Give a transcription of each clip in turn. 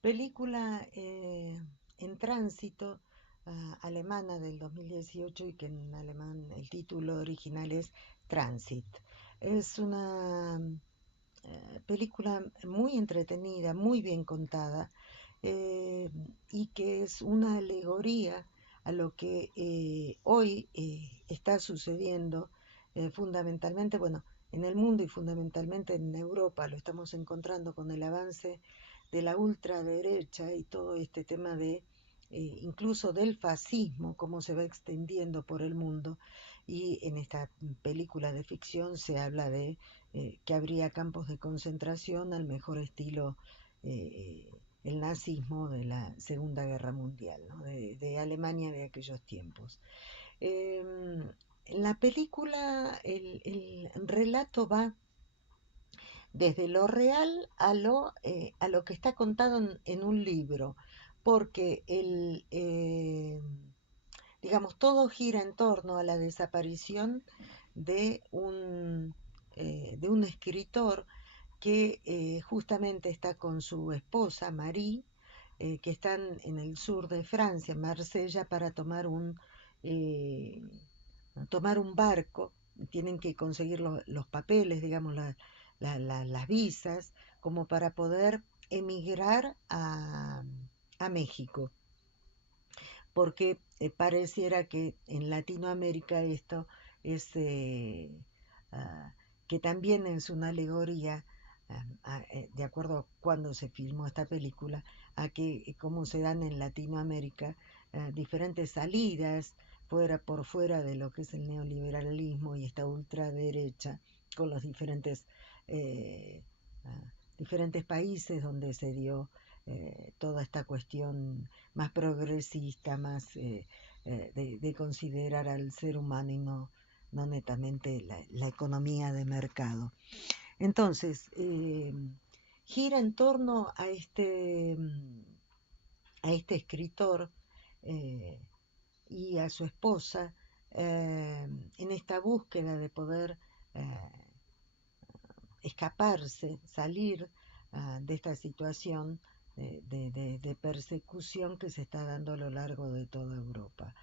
Película en tránsito, alemana del 2018 y que en alemán el título original es Transit. Es una película muy entretenida, muy bien contada, eh, y que es una alegoría a lo que hoy está sucediendo fundamentalmente, bueno, en el mundo y fundamentalmente en Europa. Lo estamos encontrando con el avance de la ultraderecha y todo este tema de incluso del fascismo, cómo se va extendiendo por el mundo. Y en esta película de ficción se habla de que habría campos de concentración al mejor estilo el nazismo de la Segunda Guerra Mundial, ¿no? De Alemania de aquellos tiempos. Eh, en la película el relato va desde lo real a lo que está contado en un libro, porque digamos, todo gira en torno a la desaparición de de un escritor que justamente está con su esposa, Marie, que están en el sur de Francia, en Marsella, para eh, tomar un barco. Tienen que conseguir los papeles, digamos, las visas, como para poder emigrar a México, porque pareciera que en Latinoamérica esto es, ah, que también es una alegoría, de acuerdo a cuando se filmó esta película, a que cómo se dan en Latinoamérica diferentes salidas por fuera de lo que es el neoliberalismo y esta ultraderecha, con los eh, diferentes países donde se dio toda esta cuestión más progresista, más de considerar al ser humano y no netamente la economía de mercado. Entonces, gira en torno a este escritor eh, y a su esposa en esta búsqueda de poder escaparse, salir de esta situación de persecución que se está dando a lo largo de toda Europa.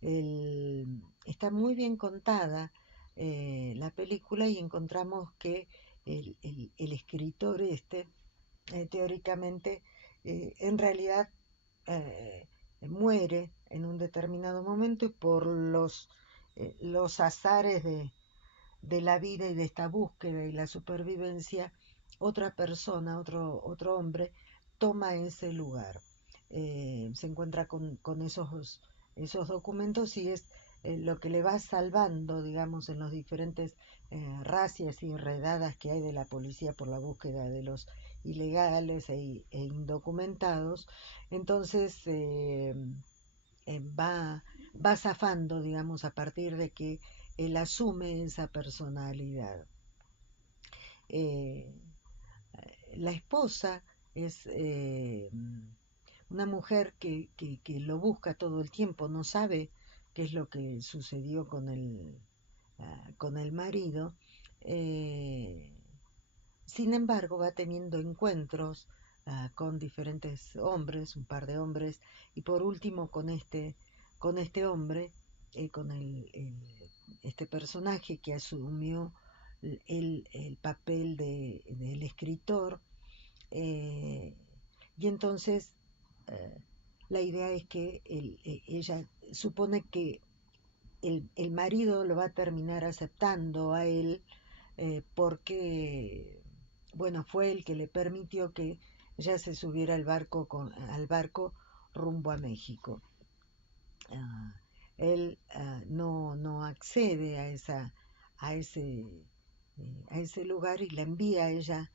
Está muy bien contada la película y encontramos que el escritor teóricamente, en realidad muere en un determinado momento y por los azares de la vida y de esta búsqueda y la supervivencia, otra persona, otro hombre, toma ese lugar. Se encuentra con esos documentos y es lo que le va salvando, digamos, en los diferentes racias y redadas que hay de la policía por la búsqueda de los ilegales e indocumentados. Entonces va zafando, digamos, a partir de que él asume esa personalidad. Eh, la esposa es una mujer que lo busca todo el tiempo, no sabe qué es lo que sucedió con el marido. eh, Sin embargo, va teniendo encuentros con diferentes hombres, un par de hombres, y por último con este hombre, este personaje que asumió el papel del escritor. eh, y entonces eh, la idea es que ella supone que el marido lo va a terminar aceptando a él porque, bueno, fue el que le permitió que ella se subiera al barco rumbo a México. Ah, Él no accede a, a ese lugar y la envía a ella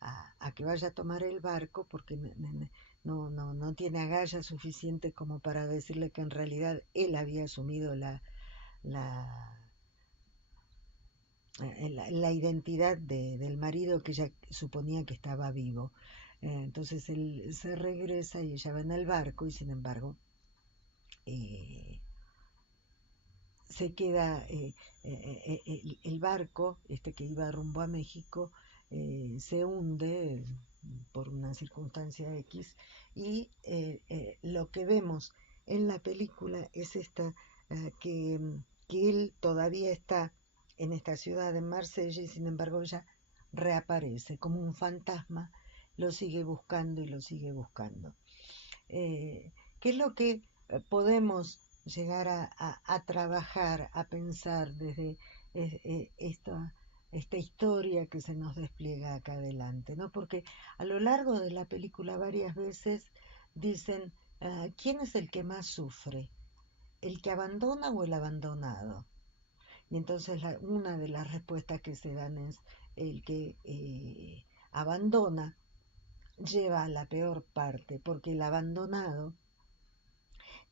a que vaya a tomar el barco porque no tiene agallas suficientes como para decirle que en realidad él había asumido la, la identidad del marido que ella suponía que estaba vivo. Entonces él se regresa y ella va en el barco y sin embargo eh, se queda el barco, este que iba rumbo a México, se hunde por una circunstancia X, y lo que vemos en la película es que él todavía está en esta ciudad de Marsella y sin embargo ella reaparece como un fantasma, lo sigue buscando y lo sigue buscando. ¿Qué es lo que podemos llegar a trabajar, a pensar desde esta historia que se nos despliega acá adelante, ¿no? Porque a lo largo de la película varias veces dicen, ¿quién es el que más sufre? ¿El que abandona o el abandonado? Y entonces una de las respuestas que se dan es el que abandona lleva a la peor parte, porque el abandonado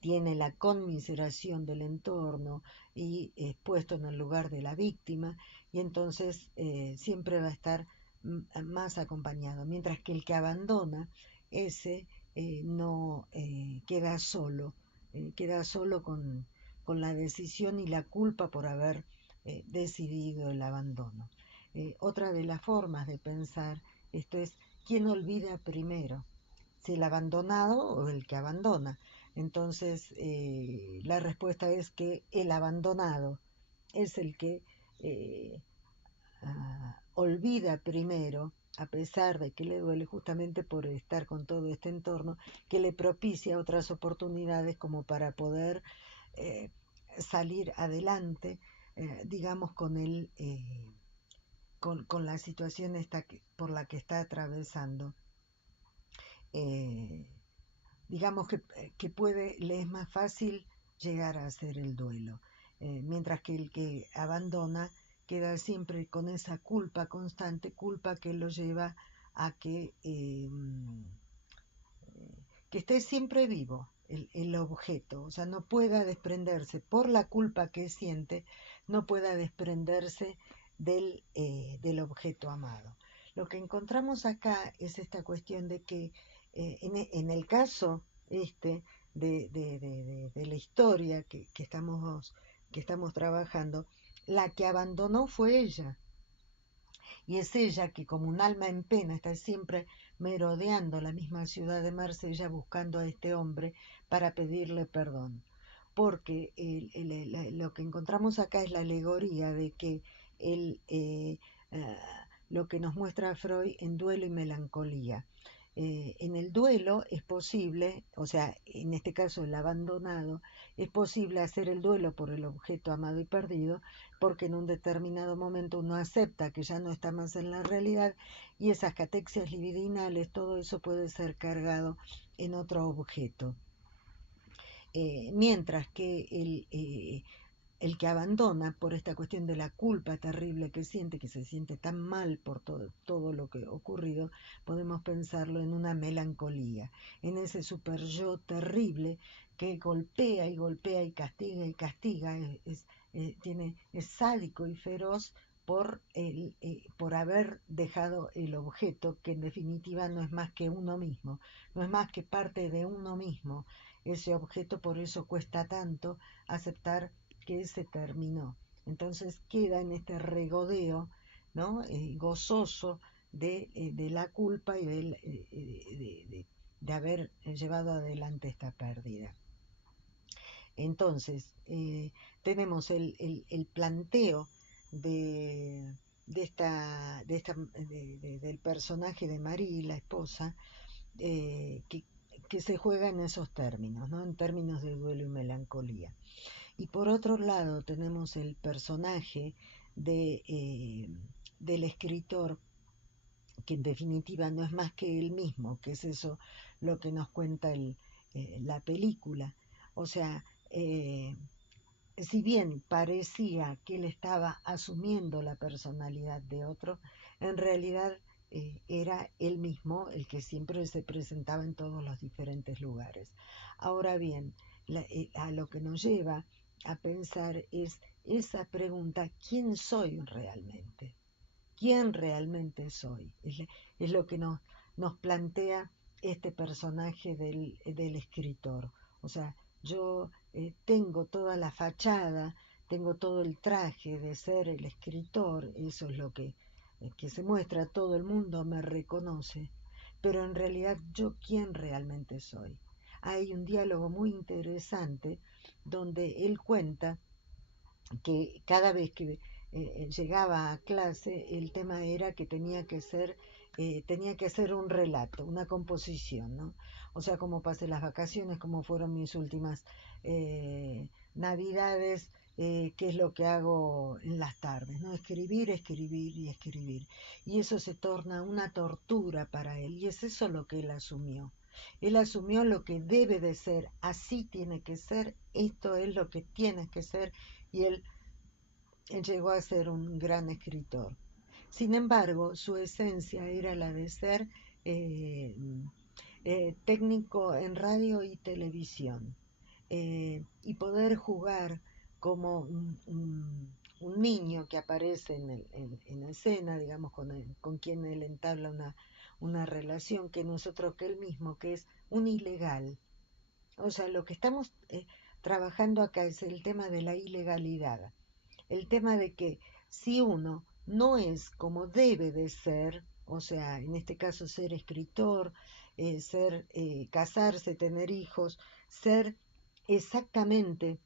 tiene la conmiseración del entorno y es puesto en el lugar de la víctima y entonces siempre va a estar más acompañado, mientras que el que abandona, ese no queda solo con la decisión y la culpa por haber decidido el abandono. Otra de las formas de pensar esto es quién olvida primero, si el abandonado o el que abandona. Entonces, la respuesta es que el abandonado es el que eh, olvida primero, a pesar de que le duele justamente por estar con todo este entorno, que le propicia otras oportunidades como para poder eh, salir adelante, digamos, con la situación por la que está atravesando. Eh, digamos le es más fácil llegar a hacer el duelo, mientras que el que abandona queda siempre con esa culpa constante, culpa que lo lleva a que esté siempre vivo el objeto, o sea, no pueda desprenderse por la culpa que siente, no pueda desprenderse del objeto amado. Lo que encontramos acá es esta cuestión de que en el caso de la historia que estamos trabajando, la que abandonó fue ella, y es ella que como un alma en pena está siempre merodeando la misma ciudad de Marsella buscando a este hombre para pedirle perdón. Porque lo que encontramos acá es la alegoría de que el, eh, lo que nos muestra Freud en duelo y melancolía. En el duelo es posible, o sea, en este caso el abandonado, es posible hacer el duelo por el objeto amado y perdido, porque en un determinado momento uno acepta que ya no está más en la realidad y esas catexias libidinales, todo eso puede ser cargado en otro objeto. Mientras que el que abandona por esta cuestión de la culpa terrible que siente, que se siente tan mal por todo lo que ha ocurrido, podemos pensarlo en una melancolía, en ese super yo terrible que golpea y golpea y castiga, es sádico y feroz por haber dejado el objeto, que en definitiva no es más que uno mismo, no es más que parte de uno mismo. Ese objeto por eso cuesta tanto aceptar que se terminó. Entonces queda en este regodeo, ¿no? Gozoso de la culpa y de haber llevado adelante esta pérdida. Entonces, tenemos el planteo del personaje de Marie, la esposa, que se juega en esos términos, ¿no? En términos de duelo y melancolía. Y por otro lado tenemos el personaje del escritor, que en definitiva no es más que él mismo, que es eso lo que nos cuenta la película. O sea, si bien parecía que él estaba asumiendo la personalidad de otro, en realidad era él mismo el que siempre se presentaba en todos los diferentes lugares. Ahora bien, a lo que nos lleva a pensar es esa pregunta: ¿quién soy realmente? ¿Quién realmente soy? Es lo que nos plantea este personaje del escritor. O sea, yo tengo toda la fachada, tengo todo el traje de ser el escritor, eso es lo que se muestra, todo el mundo me reconoce, pero en realidad yo quién realmente soy. Hay un diálogo muy interesante donde él cuenta que cada vez que llegaba a clase el tema era que tenía que hacer un relato, una composición, ¿no? O sea, cómo pasé las vacaciones, cómo fueron mis últimas navidades, qué es lo que hago en las tardes, ¿no? Escribir, escribir y escribir. Y eso se torna una tortura para él, y es eso lo que él asumió. Él asumió lo que debe de ser, así tiene que ser, esto es lo que tiene que ser, y él llegó a ser un gran escritor. Sin embargo, su esencia era la de ser eh, técnico en radio y televisión, y poder jugar como un niño que aparece en escena, digamos, con quien él entabla una relación que no es otro que él mismo, que es un ilegal. O sea, lo que estamos trabajando acá es el tema de la ilegalidad, el tema de que si uno no es como debe de ser, o sea, en este caso ser escritor, casarse, tener hijos, ser exactamente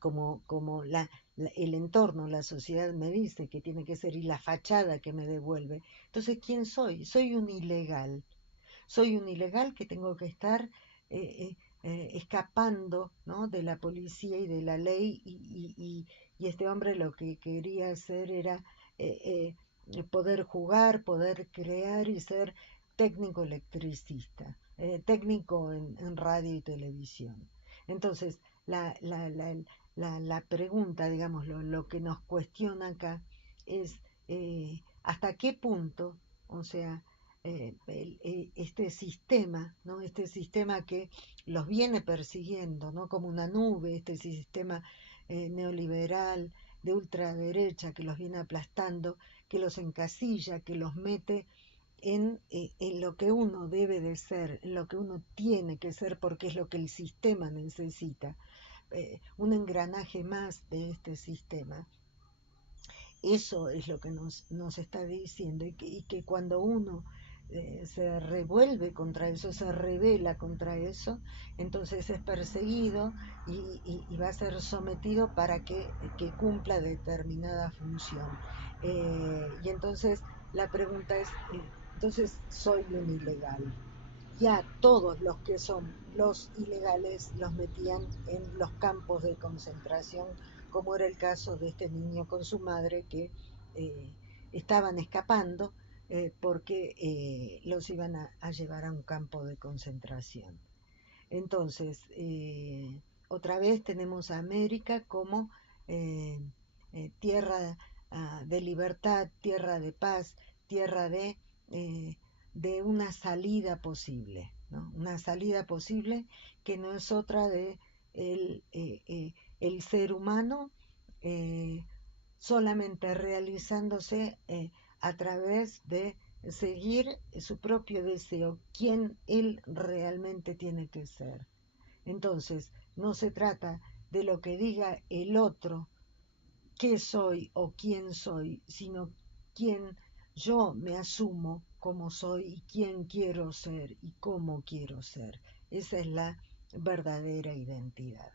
como el entorno, la sociedad me dice que tiene que ser y la fachada que me devuelve. Entonces, ¿quién soy? Soy un ilegal que tengo que estar escapando, ¿no?, de la policía y de la ley, y este hombre lo que quería hacer era poder jugar, poder crear y ser técnico electricista, técnico en radio y televisión. Entonces, la pregunta, digamos, lo que nos cuestiona acá es hasta qué punto, o sea, este sistema, ¿no? Este sistema que los viene persiguiendo, ¿no?, como una nube, este sistema neoliberal de ultraderecha que los viene aplastando, que los encasilla, que los mete en lo que uno debe de ser, en lo que uno tiene que ser, porque es lo que el sistema necesita, un engranaje más de este sistema. Eso es lo que nos está diciendo, y que cuando uno se revuelve contra eso, se revela contra eso, entonces es perseguido y va a ser sometido para que cumpla determinada función. Y entonces la pregunta es, entonces soy un ilegal. Ya todos los que son los ilegales los metían en los campos de concentración, como era el caso de este niño con su madre que eh, estaban escapando porque los iban a llevar a un campo de concentración. Entonces, otra vez tenemos a América como eh, tierra de libertad, tierra de paz, tierra eh, de una salida posible, ¿no? Una salida posible que no es otra de el ser humano eh, solamente realizándose a través de seguir su propio deseo, quién él realmente tiene que ser. Entonces, no se trata de lo que diga el otro, qué soy o quién soy, sino quién yo me asumo como soy y quién quiero ser y cómo quiero ser. Esa es la verdadera identidad.